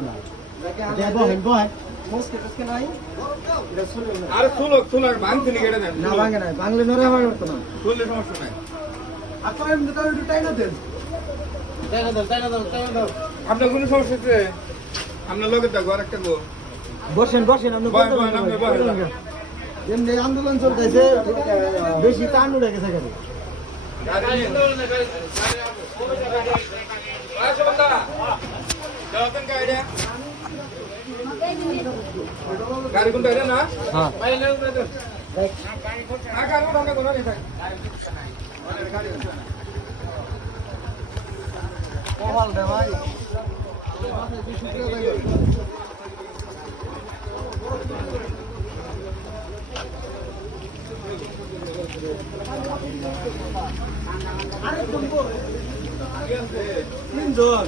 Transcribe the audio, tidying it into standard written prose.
না বহেন বহেন আরে সুলক সুলক ভাঙছি নি কেটে দেন না ভাঙে নাই বাংলা নরে আমার করতো না চললে সমস্যা নাই আপনার এমনি তো একটু টাইনা দেন আপনার কোনো সমস্যা আছে আপনার লগে থাকবো আর একটা গো বসেন বসেন আপনি বহেন, বহেন, আপনি বহেন। এমনি আন্দোলন চলতেছে বেশি টান উঠে গেছে গাড়ি গাড়ি কোনটা এটা না হ্যাঁ গাড়ি কোনটা কোন নেই কমাল রে ভাই তিনজন